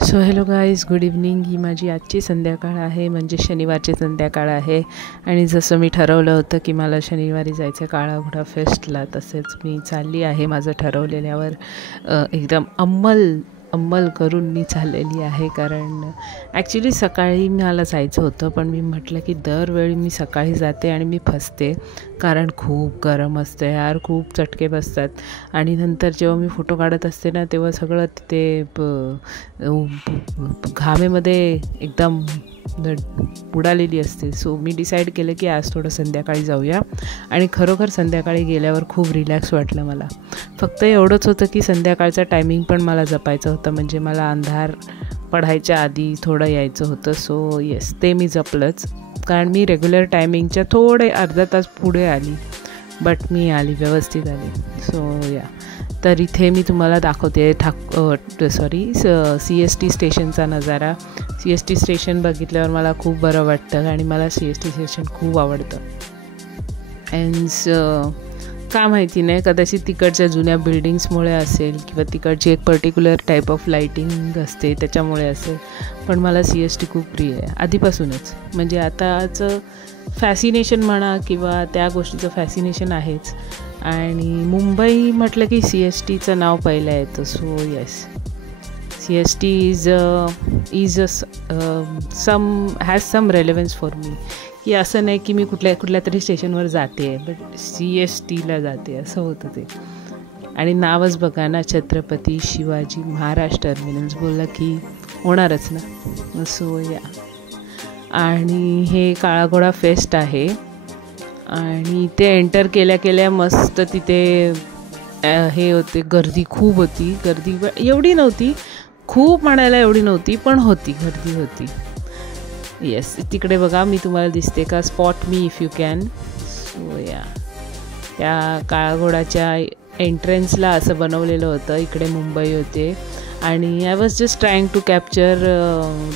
So hello guys, good evening. ही माझी आजची संध्याकाळ आहे, म्हणजे शनिवारची संध्याकाळ आहे. आणि जसं मी ठरवलं होतं की मला शनिवारी जायचं काळा घोडा फेस्टला, तसेच मी चालली आहे. माझं ठरवलेल्यावर एकदम अंमल करून मी चाललेली आहे. कारण ॲक्च्युली सकाळी मला जायचं होतं, पण मी म्हटलं की दरवेळी मी सकाळी जाते आणि मी फसते. कारण खूप गरम असतं यार, खूप चटके बसतात. आणि नंतर जेव्हा मी फोटो काढत असते ना, तेव्हा सगळं तिथे घामेमध्ये एकदम बुडालेली असते. सो मी डिसाईड केलं की आज थोडं संध्याकाळी जाऊया. आणि खरोखर संध्याकाळी गेल्यावर खूप रिलॅक्स वाटलं मला. फक्त एवढंच होतं की संध्याकाळचा टायमिंग पण मला जपायचं होतं, म्हणजे मला अंधार पडायच्या आधी थोडं यायचं होतं. सो येस, ते मी जपलंच. कारण मी रेग्युलर टायमिंगच्या थोडे अर्धा तास पुढे आली, बट मी आली, व्यवस्थित आली. सो या, तर इथे मी तुम्हाला दाखवते CST स्टेशनचा नजारा. CST स्टेशन बघितल्यावर मला खूप बरं वाटतं आणि मला CST स्टेशन खूप आवडतं. अँड का माहिती नाही, कदाचित तिकडच्या जुन्या बिल्डिंग्समुळे असेल किंवा तिकडची एक पर्टिक्युलर टाईप ऑफ लाईटिंग असते त्याच्यामुळे असेल, पण मला CST खूप प्रिय आहे आधीपासूनच. म्हणजे आताचं फॅसिनेशन म्हणा किंवा त्या गोष्टीचं फॅसिनेशन आहेच. आणि मुंबई म्हटलं की CSTचं नाव पहिलं येतं. So yes, CST has some relevance for me. की असं नाही की मी कुठल्या तरी स्टेशनवर जाते आहे, बट CSTला जाते, असं होतं ते. आणि नावच बघा ना, छत्रपती शिवाजी महाराज टर्मिनल्स बोललं की होणारच ना. सो या, आणि हे काळा घोडा फेस्ट आहे. आणि ते एंटर केल्या मस्त तिथे हे होते, गर्दी खूप होती. गर्दी एवढी नव्हती, खूप म्हणायला एवढी नव्हती, पण होती, गर्दी होती. येस, तिकडे बघा, मी तुम्हाला दिसते का? Spot me if you can. So या, त्या काळा घोडाच्या एंट्रन्सला असं बनवलेलं होतं. इकडे मुंबई होते आणि I was just trying to capture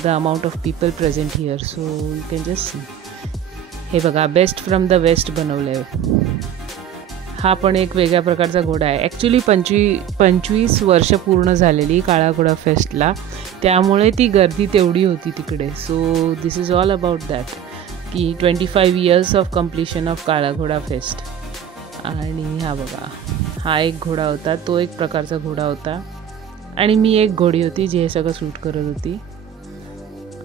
the amount of people present here. So you can just see. हे बघा, बेस्ट फ्रॉम द वेस्ट बनवलं आहे. हा पण एक वेगळ्या प्रकारचा घोडा आहे. ॲक्च्युली 25 वर्ष पूर्ण झालेली काळा घोडा फेस्टला, त्यामुळे ती गर्दी तेवढी होती तिकडे. So this is all about that, की 25 इयर्स ऑफ कम्प्लिशन ऑफ काळा घोडा फेस्ट. आणि हा बघा, हा एक घोडा होता, तो एक प्रकारचा घोडा होता. आणि मी एक घोडी होती जी हे सगळं शूट करत होती.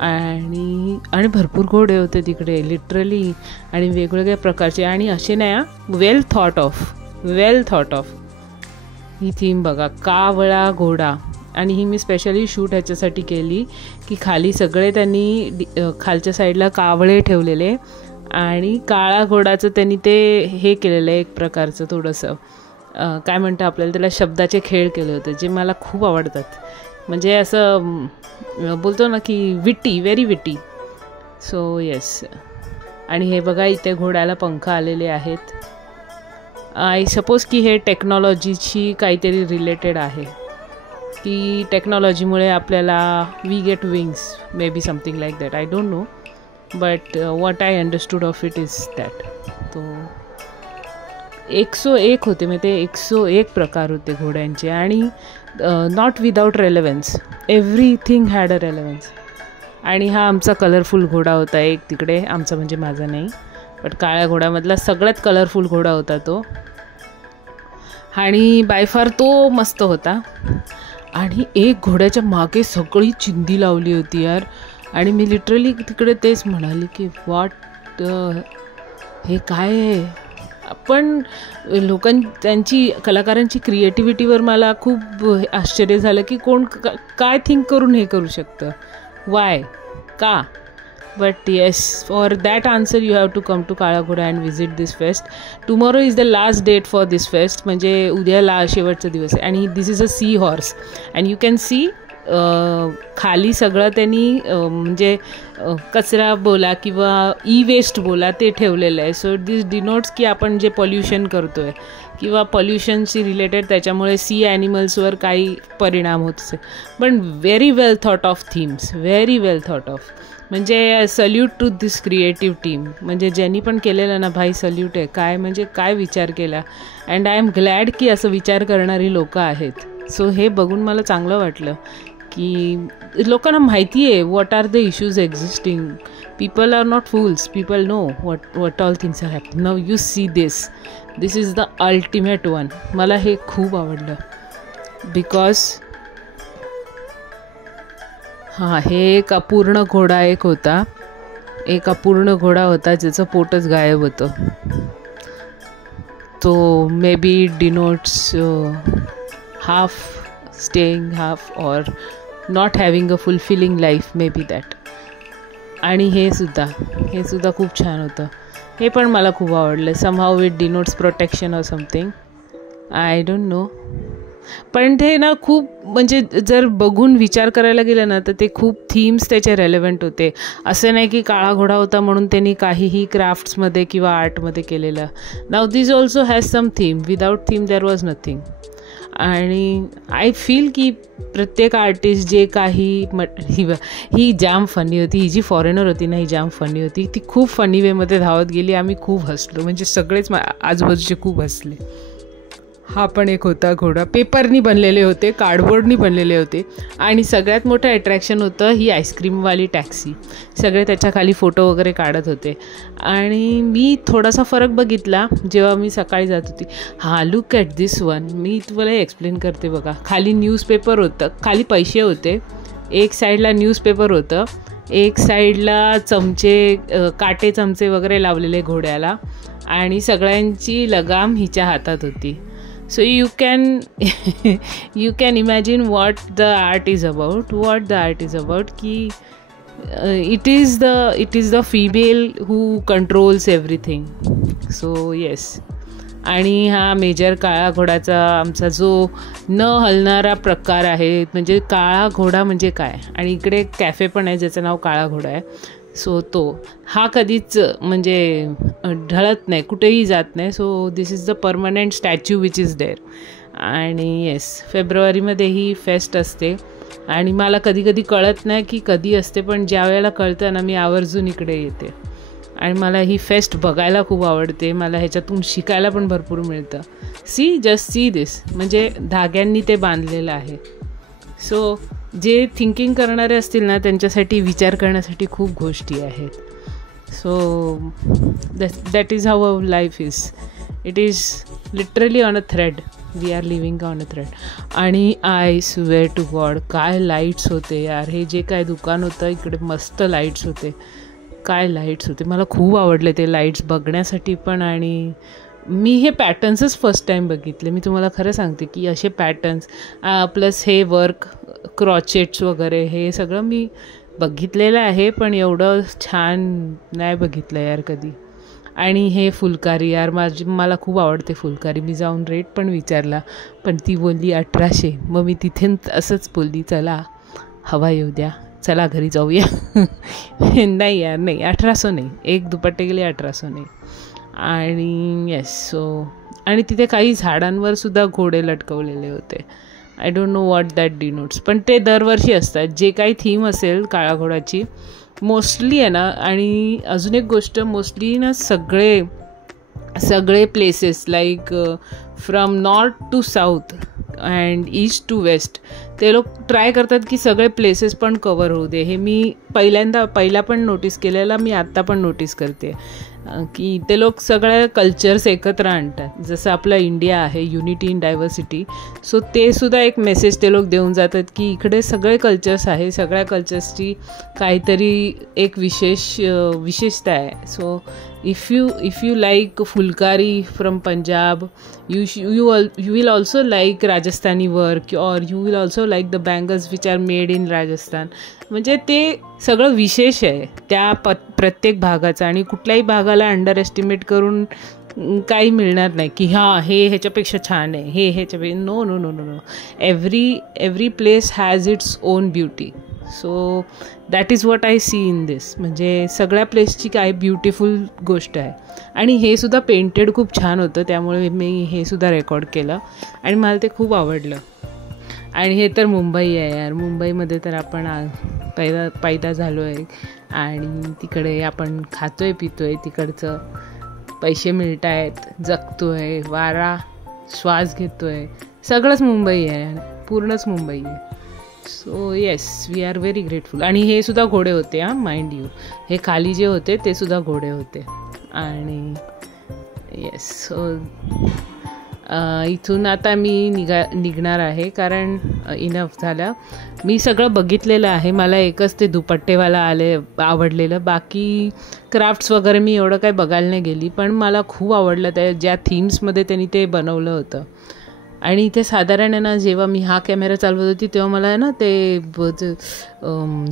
आणि भरपूर घोडे होते तिकडे, लिटरली. आणि वेगवेगळ्या प्रकारचे, आणि असे नाही, वेल थॉट ऑफ ही थीम बघा, कावळा घोडा. आणि ही मी स्पेशली शूट ह्याच्यासाठी केली की खाली सगळे त्यांनी खालच्या साईडला कावळे ठेवलेले आणि काळा घोडाचं त्यांनी ते हे केलेलं आहे, एक प्रकारचं थोडंसं काय म्हणतं आपल्याला त्याला, शब्दाचे खेळ केले होते, जे मला खूप आवडतात. म्हणजे असं बोलतो ना की विट्टी, व्हेरी विट्टी. सो येस, आणि हे बघा, इथे घोड्याला पंख आलेले आहेत. आय सपोज की हे टेक्नॉलॉजीशी काहीतरी रिलेटेड आहे, की टेक्नॉलॉजीमुळे आपल्याला we get wings, maybe something like that, I don't know, but what I understood of it is that. तो 101 होते, म्हणजे ते 101 प्रकार होते घोड्यांचे. आणि not without relevance, everything had a relevance. आणि हा आमचा कलरफुल घोडा होता एक तिकडे, आमचा म्हणजे माझा नाही, बट काळ्या घोड्यामधला सगळ्यात कलरफुल घोडा होता तो. आणि बाय फार तो मस्त होता. आणि एक घोड्याच्या मागे सगळी चिंदी लावली होती यार. आणि मी लिटरली तिकडे तेच म्हणाली की व्हॉट, हे काय आहे. पण त्यांची कलाकारांची क्रिएटिव्हिटीवर मला खूप आश्चर्य झालं की कोण काय थिंक करून हे करू शकतं, वाय, का. But yes, for that answer you have to come to Kala Ghoda and visit this fest. Tomorrow is the last date for this fest, म्हणजे उद्या शेवटचा दिवस आहे. आणि this is a sea horse and you can see खाली सगळं त्यांनी म्हणजे कचरा बोला किंवा वेस्ट बोला ते ठेवलेलं आहे. सो दिस डिनोट्स की आपण जे पॉल्युशन करतो आहे किंवा पॉल्युशनशी रिलेटेड त्याच्यामुळे सी ॲनिमल्सवर काही परिणाम होत असेल. पण very well thought of themes, very well thought of. म्हणजे salute to this creative team. म्हणजे ज्यांनी पण केलेलं ना भाई, सल्यूट आहे. काय म्हणजे काय विचार केला. अँड आय एम ग्लॅड की असं विचार करणारी लोकं आहेत. सो हे बघून मला चांगलं वाटलं की लोकांना माहिती आहे what are the issues existing. People are not fools, people know what all things are happening. Now you see this is the ultimate one. मला हे खूप आवडलं बिकॉज हे एक अपूर्ण घोडा होता. एक अपूर्ण घोडा होता ज्याचं पोटच गायब होतं. तो may be denotes half staying half or not having a fulfilling life, may be that. आणि हे सुद्धा खूप छान होतं. हे पण मला खूप आवडलं. Somehow it denotes protection or something, I don't no. पण ते ना खूप म्हणजे जर बघून विचार करायला गेलं ना तर ते खूप थीम्स त्याचे रेलेव्हंट होते. असं नाही की काळा घोडा होता म्हणून त्यांनी काहीही क्राफ्ट्समध्ये किंवा आर्टमध्ये केलेलं. नाव this also has some theme. Without theme there was nothing. आणि आय फील की प्रत्येक आर्टिस्ट जे काही ही जाम फनी होती. ही जी फॉरेनर होती ना ही जाम फनी होती. ती खूप फनी वेमध्ये धावत गेली. आम्ही खूप हसलो, म्हणजे सगळेच आजूबाजूचे खूप हसले. हा पण एक होता घोडा. पेपरनी बनलेले होते, कार्डबोर्डनी बनलेले होते. आणि सगळ्यात मोठं अट्रॅक्शन होतं ही आईस्क्रीमवाली टॅक्सी. सगळे त्याच्या खाली फोटो वगैरे काढत होते. आणि मी थोडासा फरक बघितला जेव्हा मी सकाळी जात होती. Look at this one. मी तुम्हाला एक्सप्लेन करते बघा. खाली न्यूजपेपर होतं, खाली पैसे होते. एक साईडला न्यूजपेपर होतं, एक साईडला चमचे, काटे चमचे वगैरे लावलेले घोड्याला. आणि सगळ्यांची लगाम हिच्या हातात होती. So you can imagine what the art is about. Ki it is the female who controls everything. So yes. आणि हा मेजर काळा घोडाचा आमचा जो न हलणारा प्रकार आहे. म्हणजे काळा घोडा म्हणजे काय. आणि इकडे एक कॅफे पण आहे ज्याचं नाव काळा घोडा आहे. सो हा कधीच म्हणजे ढळत नाही, कुठेही जात नाही. So this is the permanent statue which is there. आणि येस, फेब्रुवारीमध्ये ही फेस्ट असते. आणि मला कधी कधी कळत नाही की कधी असते, पण ज्या वेळेला कळतं ना मी आवर्जून इकडे येते. आणि मला ही फेस्ट बघायला खूप आवडते. मला ह्याच्यातून शिकायला पण भरपूर मिळतं. Just see this. म्हणजे धाग्यांनी ते बांधलेलं आहे. सो जे थिंकिंग करणारे असतील ना त्यांच्यासाठी विचार करण्यासाठी खूप गोष्टी आहेत. So that is how our life is. It is literally on a thread. We are living on a thread. आणि आय स्वेअर टू गॉड काय लाईट्स होते यार. हे जे काय दुकान होतं इकडे मस्त लाईट्स होते. काय लाईट्स होते. मला खूप आवडले ते लाईट्स बघण्यासाठी पण. आणि मी हे पॅटर्न्सच फर्स्ट टाईम बघितले. मी तुम्हाला खरं सांगते की असे पॅटर्न्स प्लस हे वर्क क्रॉचेट्स वगैरे हे सगळं मी बघितलेलं आहे, पण एवढं छान नाही बघितलं यार कधी. आणि हे फुलकारी यार, मला खूप आवडते फुलकारी. मी जाऊन रेट पण विचारला, पण ती बोलली 1800. मग मी तिथे असंच बोलली, चला हवा येऊ द्या, चला घरी जाऊया. नाही यार नाही, 1800 नाही. एक दुपट्टे गेले 1800 नाही. आणि येस, सो आणि तिथे काही झाडांवर सुद्धा घोडे लटकवलेले होते. I don't know what that denotes. पण ते दरवर्षी असतात. जे काही थीम असेल काळा घोडाची मोस्टली आहे ना. आणि अजून एक गोष्ट, मोस्टली ना सगळे places like from north to south and east to west ते लोक ट्राय करतात की सगळे प्लेसेस पण कवर होऊ दे. हे मी पहिला पण नोटीस केलेला, मी आत्ता पण नोटीस करते की ते लोक सगळ्या कल्चर्स एकत्र आणतात. जसं आपलं इंडिया आहे, युनिटी इन डायव्हर्सिटी. सो ते सुद्धा एक मेसेज ते लोक देऊन जातात की इकडे सगळे कल्चर्स आहे, सगळ्या कल्चर्सची काहीतरी एक विशेषता आहे. So if you like Phulkari from Punjab, you will also like Rajasthani work, or you will also like the bangles which are made in Rajasthan. म्हणजे ते सगळं विशेष आहे त्या प्रत्येक भागाचं. आणि कुठल्याही भागाला अंडर एस्टिमेट करून काही मिळणार नाही की हे ह्याच्यापेक्षा छान आहे, हे ह्याच्यापेक्षा. No no no no no. Every place has its own beauty. So that is what I see in this. म्हणजे सगळ्या प्लेसची काय ब्युटिफुल गोष्ट आहे. आणि हे सुद्धा पेंटेड खूप छान होतं, त्यामुळे मी हे सुद्धा रेकॉर्ड केलं आणि मला ते खूप आवडलं. आणि हे तर मुंबई आहे यार. मुंबईमध्ये तर आपण पैदा झालो आहे आणि तिकडे आपण खातो आहे, पितो आहे, तिकडचं पैसे मिळत आहेत, जगतो आहे, वारा श्वास घेतो आहे, सगळंच मुंबई आहे, पूर्णच मुंबई आहे. So yes, we are very grateful. आणि हे सुद्धा घोडे होते हां, माइंड यू. हे खाली जे होते ते सुद्धा घोडे होते. आणि येस, सो इथून आता मी निघणार आहे, कारण इनफ झालं. मी सगळं बघितलेलं आहे. मला एकच ते दुपट्टेवाला आवडलेलं. बाकी क्राफ्ट्स वगैरे मी एवढं काही बघायला नाही गेली, पण मला खूप आवडलं त्या ज्या थीम्समध्ये त्यांनी ते बनवलं होतं. आणि इथे साधारण आहे ना, जेव्हा मी हा कॅमेरा चालवत होती तेव्हा मला आहे ना ते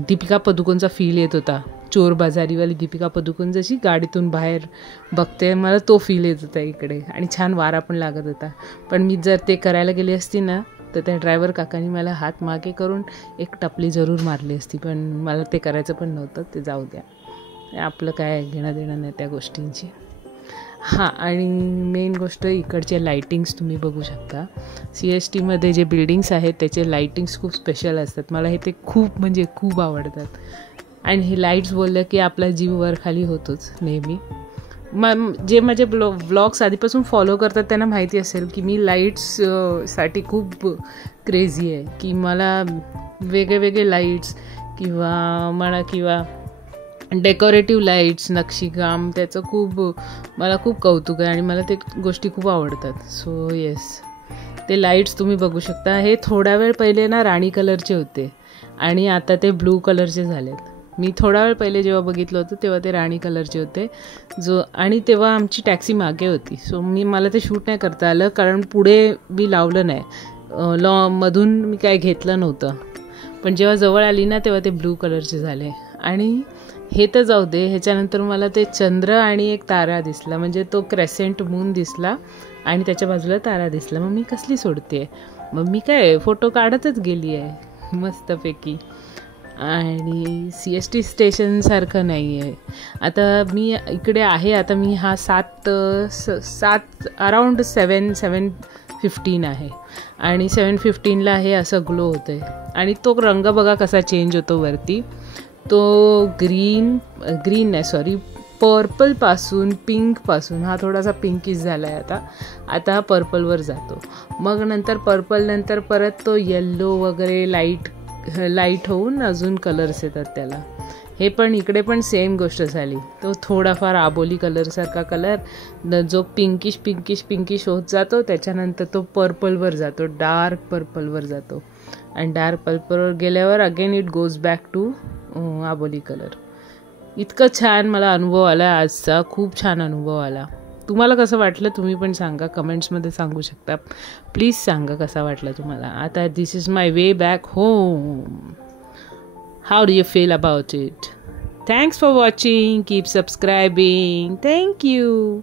दीपिका पदुकोणचा फील येत होता. चोर बाजारीवाली दीपिका पदुकोण जशी गाडीतून बाहेर बघते, मला तो फील येत होता इकडे. आणि छान वारा पण लागत होता. पण मी जर ते करायला गेली असती ना, तर त्या ड्रायव्हर काकांनी मला हात मागे करून एक टपली जरूर मारली असती. पण मला ते करायचं पण नव्हतं. ते जाऊ द्या, आपलं काय घेणं देणं नाही त्या गोष्टींची. हां, आणि मेन गोष्ट इकडचे लाईटिंग्स तुम्ही बघू शकता. CSTमध्ये जे बिल्डिंग्स आहेत त्याचे लाईटिंग्स खूप स्पेशल असतात. मला हे ते खूप म्हणजे खूप आवडतात. आणि हे लाईट्स बोललं की आपला जीव वर खाली होतोच नेहमी. जे माझे व्लॉग्स आधीपासून फॉलो करतात त्यांना माहिती असेल की मी लाईट्स साठी खूप क्रेझी आहे. की मला वेगळे लाईट्स किंवा डेकोरेटिव्ह लाईट्स, नक्षीकाम, त्याचं मला खूप कौतुक आहे आणि मला ते गोष्टी खूप आवडतात. सो येस, ते लाईट्स तुम्ही बघू शकता. हे थोडा वेळ पहिले ना राणी कलरचे होते आणि आता ते ब्लू कलरचे झालेत. मी थोडा वेळ पहिले जेव्हा बघितलं होतं तेव्हा ते राणी कलरचे होते. आणि तेव्हा आमची टॅक्सी मागे होती. सो मला ते शूट नाही करता आलं, कारण पुढे मी लावलं नाही, मधून मी काय घेतलं नव्हतं. पण जेव्हा जवळ आली ना तेव्हा ते ब्लू कलरचे झाले. आणि हे तर जाऊ दे, ह्याच्यानंतर मला ते चंद्र आणि एक तारा दिसला, म्हणजे तो क्रेसेंट मून दिसला आणि त्याच्या बाजूला तारा दिसला. मग मी कसली सोडते, मग मी काय फोटो काढतच गेली आहे मस्तपैकी. आणि CST स्टेशनसारखं नाही आहे. आता मी इकडे आहे, आता मी हा 7 अराउंड 7:15 आहे. आणि 7:15ला हे असं ग्लो होतं आहे. आणि तो रंग बघा कसा चेंज होतो वरती. तो ग्रीन नाही, सॉरी, पर्पलपासून पिंकपासून हा थोडासा पिंकिश झाला आहे. आता हा पर्पलवर जातो. मग नंतर पर्पल नंतर परत तो येल्लो वगैरे लाईट होऊन अजून कलर्स येतात त्याला. हे पण इकडे पण सेम गोष्ट झाली. तो थोडाफार आबोली कलरसारखा कलर जो पिंकिश होत जातो, त्याच्यानंतर तो पर्पलवर जातो, डार्क पर्पलवर जातो. आणि डार्क पर्पलवर गेल्यावर again it goes back to aboli colour. इतकं छान मला अनुभव आला आजचा, खूप छान अनुभव आला. तुम्हाला कसं वाटलं तुम्ही पण सांगा, कमेंट्समध्ये सांगू शकता. प्लीज सांगा कसा वाटला तुम्हाला. आता this is my way back home. How do you feel about it? Thanks for watching. Keep subscribing. Thank you.